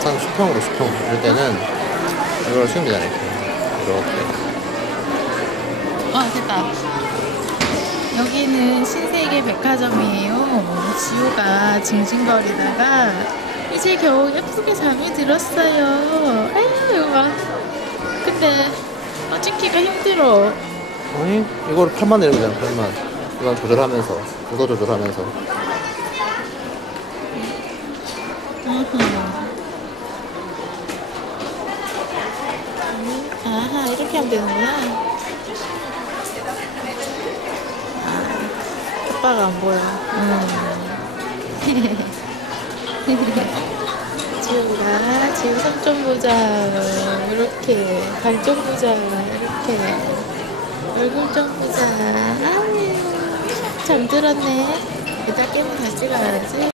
수평으로 수평. 이럴 때는 이걸 치우면 되잖아, 이렇게. 이렇게. 어 됐다 여기는 신세계 백화점이에요 지호가 징징거리다가 이제 겨우 예쁘게 잠이 들었어요 아유 이거 봐 근데 어, 찍기가 힘들어 아니, 이거를 팔만 내리면 되잖아, 팔만. 이건 조절하면서, 구도 조절하면서. 음흠. 아하 이렇게 하면 되는구나. 아, 오빠가 안 보여. 음. 지우가 지우 손좀 보자 이렇게 발좀 보자 이렇게 얼굴 좀 보자. 아유 잠들었네. 이따 깨면 다시 가야지